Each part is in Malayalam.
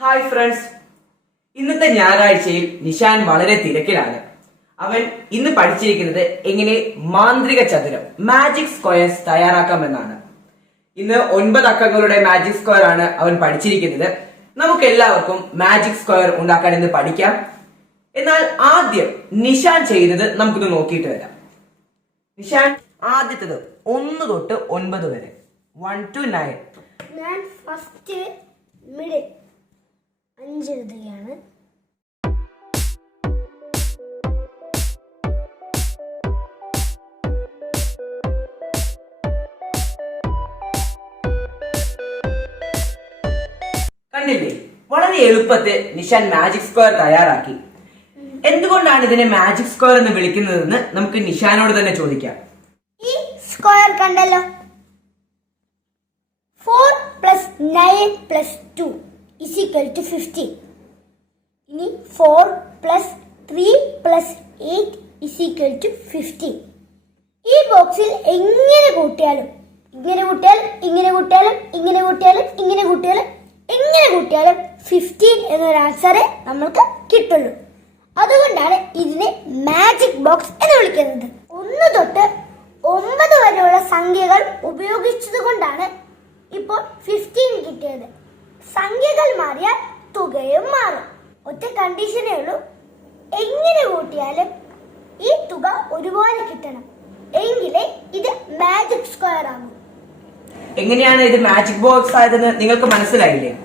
ഹായ് ഫ്രണ്ട്സ് ഇന്നത്തെ ഞായറാഴ്ചയിൽ നിഷാൻ വളരെ തിരക്കിലാണ്. അവൻ ഇന്ന് പഠിച്ചിരിക്കുന്നത് എങ്ങനെ മാന്ത്രിക ചതുരം മാജിക് സ്ക്വയർസ് തയ്യാറാക്കാമെന്നാണ്. ഇന്ന് ഒൻപത് അക്കങ്ങളുടെ മാജിക് സ്ക്വയർ ആണ് അവൻ പഠിച്ചിരിക്കുന്നത്. നമുക്ക് എല്ലാവർക്കും മാജിക് സ്ക്വയർ ഉണ്ടാക്കാൻ ഇന്ന് പഠിക്കാം. എന്നാൽ ആദ്യം നിഷാൻ ചെയ്യുന്നത് നമുക്കിത് നോക്കിയിട്ട് വരാം. നിഷാൻ ആദ്യത്തത് ഒന്ന് തൊട്ട് ഒൻപത് വരെ. വൺ ടു നയൻ ഞാൻ ഫസ്റ്റ് മിഡിൽ അഞ്ച് എഴുതുകയാണ് കണ്ടില്ലേ? വളരെ എളുപ്പത്തെ നിഷാൻ മാജിക് സ്ക്വയർ തയ്യാറാക്കി. എന്തുകൊണ്ടാണ് ഇതിനെ മാജിക് സ്ക്വയർ എന്ന് വിളിക്കുന്നതെന്ന് നമുക്ക് നിഷാനോട് തന്നെ ചോദിക്കാം. ഈ സ്ക്വയർ കണ്ടല്ലോ. Four plus nine plus two is equal to fifteen ഇനി four plus three plus eight is equal to fifteen ഈ ബോക്സിൽ എങ്ങനെ കൂട്ടിയാലും ഇങ്ങനെ കൂട്ടിയാലും ഇങ്ങനെ കൂട്ടിയാലും ഇങ്ങനെ കൂട്ടിയാലും ഇങ്ങനെ കൂട്ടിയാലും എങ്ങനെ കൂട്ടിയാലും ഫിഫ്റ്റീൻ എന്നൊരു ആൻസറെ നമ്മൾക്ക് കിട്ടുള്ളൂ അതുകൊണ്ടാണ് ഇതിനെ മാജിക് ബോക്സ് എന്ന് വിളിക്കുന്നത്. ഒന്ന് തൊട്ട് ഒമ്പത് വരെയുള്ള സംഖ്യകൾ ഉപയോഗിച്ചത് കൊണ്ടാണ് ഇപ്പോൾ ഫിഫ്റ്റീൻ കിട്ടിയത്. സംഖ്യകൾ മാറിയാൽ തുകയും മാറും. ഒറ്റ കണ്ടീഷനേ ഉള്ളൂ. എങ്ങനെ കൂട്ടിയാലും ഈ തുക ഒരുപോലെ കിട്ടണം. എങ്കിലേ ഇത് മാജിക് സ്ക്വയർ ആകും എങ്ങനെയാണ് ഇത് മാജിക് ബോക്സ് ആയതെന്ന് നിങ്ങൾക്ക് മനസ്സിലായില്ലേ?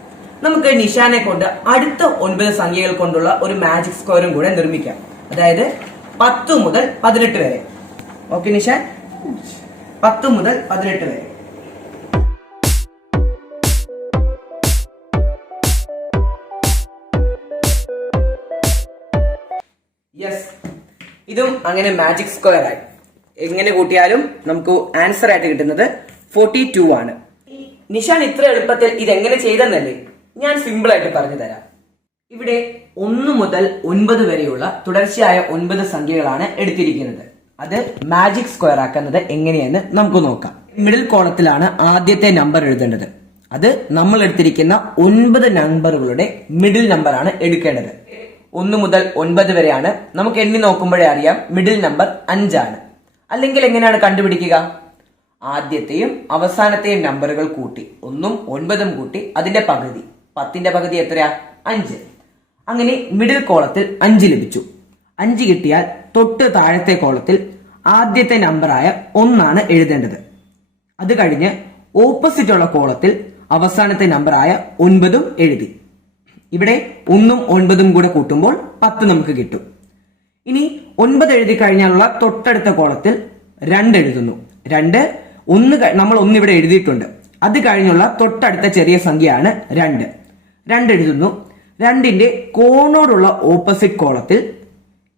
നമുക്ക് നിഷാനെ കൊണ്ട് അടുത്ത ഒൻപത് സംഖ്യകൾ കൊണ്ടുള്ള ഒരു മാജിക് സ്ക്വയറും കൂടെ നിർമ്മിക്കാം. അതായത് പത്ത് മുതൽ പതിനെട്ട് വരെ. ഓക്കെ നിഷാൻ? പത്ത് മുതൽ പതിനെട്ട് വരെ. യെസ് ഇതും അങ്ങനെ മാജിക് സ്ക്വയർ ആയി. എങ്ങനെ കൂട്ടിയാലും നമുക്ക് ആൻസർ ആയിട്ട് കിട്ടുന്നത് ഫോർട്ടി ടു ആണ്. നിഷാൻ ഇത്ര എളുപ്പത്തിൽ ഇതെങ്ങനെ ചെയ്തെന്നല്ലേ ഞാൻ സിമ്പിൾ ആയിട്ട് പറഞ്ഞു തരാം. ഇവിടെ ഒന്ന് മുതൽ ഒൻപത് വരെയുള്ള തുടർച്ചയായ ഒൻപത് സംഖ്യകളാണ് എടുത്തിരിക്കുന്നത്. അത് മാജിക് സ്ക്വയർ ആക്കുന്നത് എങ്ങനെയെന്ന് നമുക്ക് നോക്കാം. മിഡിൽ കോണത്തിലാണ് ആദ്യത്തെ നമ്പർ എഴുതേണ്ടത്. അത് നമ്മൾ എടുത്തിരിക്കുന്ന ഒൻപത് നമ്പറുകളുടെ മിഡിൽ നമ്പറാണ് എടുക്കേണ്ടത്. ഒന്ന് മുതൽ ഒൻപത് വരെയാണ്. നമുക്ക് എണ്ണി നോക്കുമ്പോഴേ അറിയാം. മിഡിൽ നമ്പർ അഞ്ചാണ്. അല്ലെങ്കിൽ എങ്ങനെയാണ് കണ്ടുപിടിക്കുക? ആദ്യത്തെയും അവസാനത്തെയും നമ്പറുകൾ കൂട്ടി. ഒന്നും ഒൻപതും കൂട്ടി. അതിന്റെ പകുതി. പത്തിന്റെ പകുതി എത്രയാ? അഞ്ച്. അങ്ങനെ മിഡിൽ കോളത്തിൽ അഞ്ച് ലഭിച്ചു. അഞ്ച് കിട്ടിയാൽ തൊട്ട് താഴത്തെ കോളത്തിൽ ആദ്യത്തെ നമ്പറായ ഒന്നാണ് എഴുതേണ്ടത്. അത് കഴിഞ്ഞ് ഓപ്പോസിറ്റ് ഉള്ള കോളത്തിൽ അവസാനത്തെ നമ്പറായ ഒൻപതും എഴുതി. ഇവിടെ ഒന്നും ഒൻപതും കൂടെ കൂട്ടുമ്പോൾ പത്ത് നമുക്ക് കിട്ടും. ഇനി ഒൻപത് എഴുതി കഴിഞ്ഞാലുള്ള തൊട്ടടുത്ത കോളത്തിൽ രണ്ട് എഴുതുന്നു. രണ്ട് ഒന്ന് നമ്മൾ ഒന്ന് ഇവിടെ എഴുതിയിട്ടുണ്ട്. അത് കഴിഞ്ഞുള്ള തൊട്ടടുത്ത ചെറിയ സംഖ്യയാണ് രണ്ട്. രണ്ട് എഴുതുന്നു. രണ്ടിന്റെ കോണോടുള്ള ഓപ്പോസിറ്റ് കോളത്തിൽ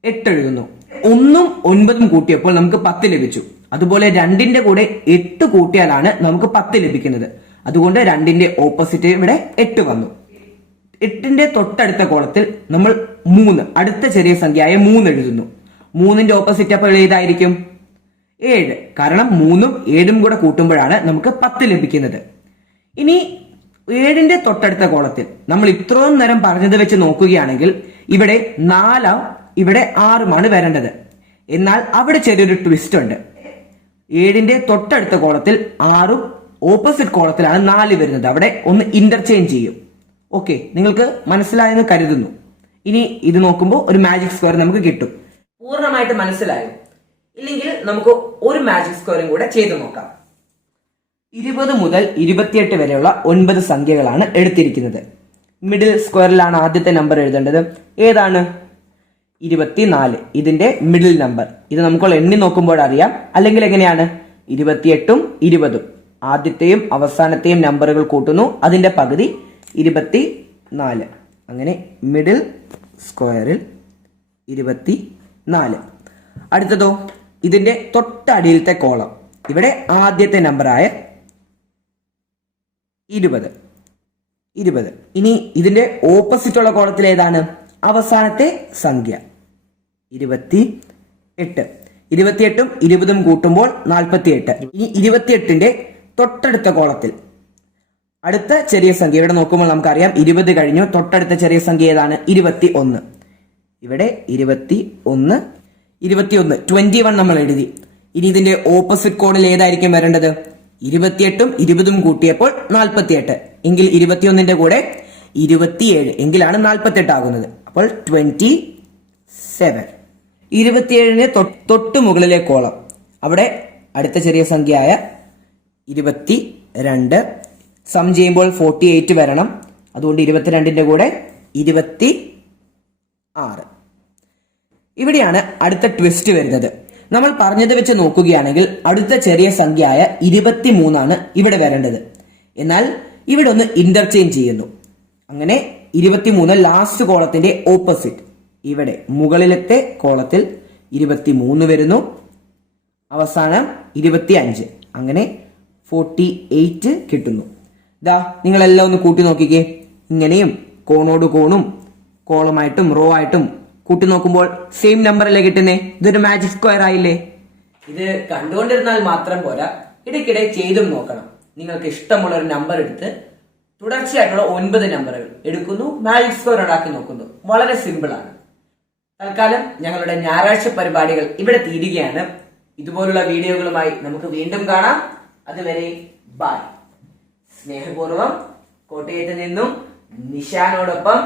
എട്ട് എഴുതുന്നു. ഒന്നും ഒൻപതും കൂട്ടിയപ്പോൾ നമുക്ക് പത്ത് ലഭിച്ചു. അതുപോലെ രണ്ടിന്റെ കൂടെ എട്ട് കൂട്ടിയാലാണ് നമുക്ക് പത്ത് ലഭിക്കുന്നത്. അതുകൊണ്ട് രണ്ടിന്റെ ഓപ്പോസിറ്റ് ഇവിടെ എട്ട് വന്നു. എട്ടിന്റെ തൊട്ടടുത്ത കോളത്തിൽ നമ്മൾ മൂന്ന് അടുത്ത ചെറിയ സംഖ്യയായ മൂന്ന് എഴുതുന്നു. മൂന്നിന്റെ ഓപ്പോസിറ്റ് അപ്പോൾ ഏതായിരിക്കും? ഏഴ്. കാരണം മൂന്നും ഏഴും കൂടെ കൂട്ടുമ്പോഴാണ് നമുക്ക് പത്ത് ലഭിക്കുന്നത്. ഇനി ഏഴിന്റെ തൊട്ടടുത്ത കോളത്തിൽ നമ്മൾ ഇത്രയും നേരം പറഞ്ഞത് വെച്ച് നോക്കുകയാണെങ്കിൽ ഇവിടെ നാലാം ഇവിടെ ആറുമാണ് വരേണ്ടത്. എന്നാൽ അവിടെ ചെറിയൊരു ട്വിസ്റ്റ് ഉണ്ട്. ഏഴിന്റെ തൊട്ടടുത്ത കോളത്തിൽ ആറും ഓപ്പോസിറ്റ് കോളത്തിലാണ് നാല് വരുന്നത്. അവിടെ ഒന്ന് ഇന്റർചേഞ്ച് ചെയ്യും. ഓക്കെ നിങ്ങൾക്ക് മനസ്സിലായെന്ന് കരുതുന്നു. ഇനി ഇത് നോക്കുമ്പോൾ ഒരു മാജിക് സ്ക്വയർ നമുക്ക് കിട്ടും. പൂർണമായിട്ട് മനസ്സിലായോ? ഇല്ലെങ്കിൽ നമുക്ക് ഒരു മാജിക് സ്ക്വയറും കൂടെ ചെയ്തു നോക്കാം. ഇരുപത് മുതൽ ഇരുപത്തിയെട്ട് വരെയുള്ള ഒൻപത് സംഖ്യകളാണ് എടുത്തിരിക്കുന്നത്. മിഡിൽ സ്ക്വയറിലാണ് ആദ്യത്തെ നമ്പർ എഴുതേണ്ടത്. ഏതാണ്? ഇരുപത്തിനാല്. ഇതിന്റെ മിഡിൽ നമ്പർ ഇത് നമുക്ക് എണ്ണി നോക്കുമ്പോൾ അറിയാം. അല്ലെങ്കിൽ എങ്ങനെയാണ്? ഇരുപത്തിയെട്ടും ഇരുപതും. ആദ്യത്തെയും അവസാനത്തെയും നമ്പറുകൾ കൂട്ടുന്നു. അതിന്റെ പകുതി ഇരുപത്തി നാല് അങ്ങനെ മിഡിൽ സ്ക്വയറിൽ ഇരുപത്തി നാല് അടുത്തതോ? ഇതിന്റെ തൊട്ടടിയിലത്തെ കോളം ഇവിടെ ആദ്യത്തെ നമ്പറായ ഇരുപത്. ഇരുപത്. ഇനി ഇതിന്റെ ഓപ്പോസിറ്റുള്ള കോളത്തിൽ ഏതാണ്? അവസാനത്തെ സംഖ്യ. ഇരുപത്തി എട്ട് ഇരുപത്തിയെട്ടും ഇരുപതും കൂട്ടുമ്പോൾ നാൽപ്പത്തി എട്ട് ഇനി ഇരുപത്തിയെട്ടിന്റെ തൊട്ടടുത്ത കോളത്തിൽ അടുത്ത ചെറിയ സംഖ്യ ഇവിടെ നോക്കുമ്പോൾ നമുക്കറിയാം ഇരുപത് കഴിഞ്ഞു. തൊട്ടടുത്ത ചെറിയ സംഖ്യ ഏതാണ്? ഇരുപത്തി ഒന്ന് ഇവിടെ ഇരുപത്തി ഒന്ന് ഇരുപത്തി ഒന്ന് ട്വന്റി വൺ നമ്മൾ എഴുതി. ഇനി ഇതിന്റെ ഓപ്പോസിറ്റ് കോണിൽ ഏതായിരിക്കും വരേണ്ടത്? ഇരുപത്തിയെട്ടും ഇരുപതും കൂട്ടിയപ്പോൾ നാൽപ്പത്തിയെട്ട്. എങ്കിൽ ഇരുപത്തിയൊന്നിന്റെ കൂടെ ഇരുപത്തിയേഴ്. എങ്കിലാണ് നാൽപ്പത്തെട്ട് ആകുന്നത്. അപ്പോൾ ട്വന്റി സെവൻ. ഇരുപത്തിയേഴിന് തൊട്ട് മുകളിലെ കോളം അവിടെ അടുത്ത ചെറിയ സംഖ്യയായ ഇരുപത്തി രണ്ട് സം ചെയ്യുമ്പോൾ ഫോർട്ടി എയ്റ്റ് വരണം. അതുകൊണ്ട് ഇരുപത്തിരണ്ടിന്റെ കൂടെ ഇരുപത്തി ആറ് ഇവിടെയാണ് അടുത്ത ട്വിസ്റ്റ് വരുന്നത്. നമ്മൾ പറഞ്ഞത് വെച്ച് നോക്കുകയാണെങ്കിൽ അടുത്ത ചെറിയ സംഖ്യയായ ഇരുപത്തി മൂന്നാണ് ഇവിടെ വരേണ്ടത്. എന്നാൽ ഇവിടെ ഒന്ന് ഇന്റർചേഞ്ച് ചെയ്യുന്നു. അങ്ങനെ ഇരുപത്തിമൂന്ന് ലാസ്റ്റ് കോളത്തിന്റെ ഓപ്പോസിറ്റ് ഇവിടെ മുകളിലത്തെ കോളത്തിൽ ഇരുപത്തി മൂന്ന് വരുന്നു. അവസാനം ഇരുപത്തി അഞ്ച് അങ്ങനെ ഫോർട്ടി എയ്റ്റ് കിട്ടുന്നു. ദാ നിങ്ങളെല്ലാം ഒന്ന് കൂട്ടി നോക്കിക്കേ. ഇങ്ങനെയും കോണോട് കോണും കോളമായിട്ടും റോ ആയിട്ടും കൂട്ടി നോക്കുമ്പോൾ സെയിം നമ്പർ അല്ലേ കിട്ടുന്നേ? ഇതൊരു മാജിക് സ്ക്വയർ ആയില്ലേ? ഇത് കണ്ടുകൊണ്ടിരുന്നാൽ മാത്രം പോരാ. ഇടയ്ക്കിടെ ചെയ്തും നോക്കണം. നിങ്ങൾക്ക് ഇഷ്ടമുള്ള ഒരു നമ്പർ എടുത്ത് തുടർച്ചയായിട്ടുള്ള ഒൻപത് നമ്പറുകൾ എടുക്കുന്നു മാജിക് സ്ക്വയർ ഉണ്ടാക്കി നോക്കുന്നു. വളരെ സിമ്പിൾ ആണ്. തൽക്കാലം ഞങ്ങളുടെ ഞായറാഴ്ച പരിപാടികൾ ഇവിടെ തീരുകയാണ്. ഇതുപോലുള്ള വീഡിയോകളുമായി നമുക്ക് വീണ്ടും കാണാം. അതുവരെ ബൈ സ്നേഹപൂർവം കോട്ടയത്ത് നിന്നും നിഷാനോടൊപ്പം